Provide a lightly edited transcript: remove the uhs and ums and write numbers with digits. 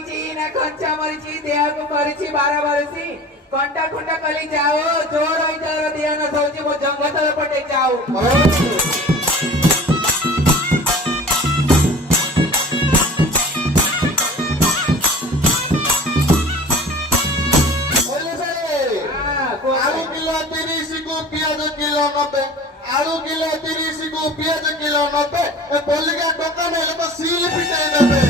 ମରିଛି ନା କଞ୍ଚା ମରିଛି ଦେହକୁ କରିଛି ବାରବାରସି କଣ୍ଟା ଖୁଣ୍ଟା କଲି ଯାଉ ଜୋର ହୋଇଯାର ଦେହ ନ ସଉଛି ମୋ ଜଙ୍ଗ ତଳ ପଟେ ଯାଉ आलू किलो 30 को पियाज किलो 90 आलू किलो 30 को पियाज किलो 90 बोलिका दुकान है तो सील पिटाई देबे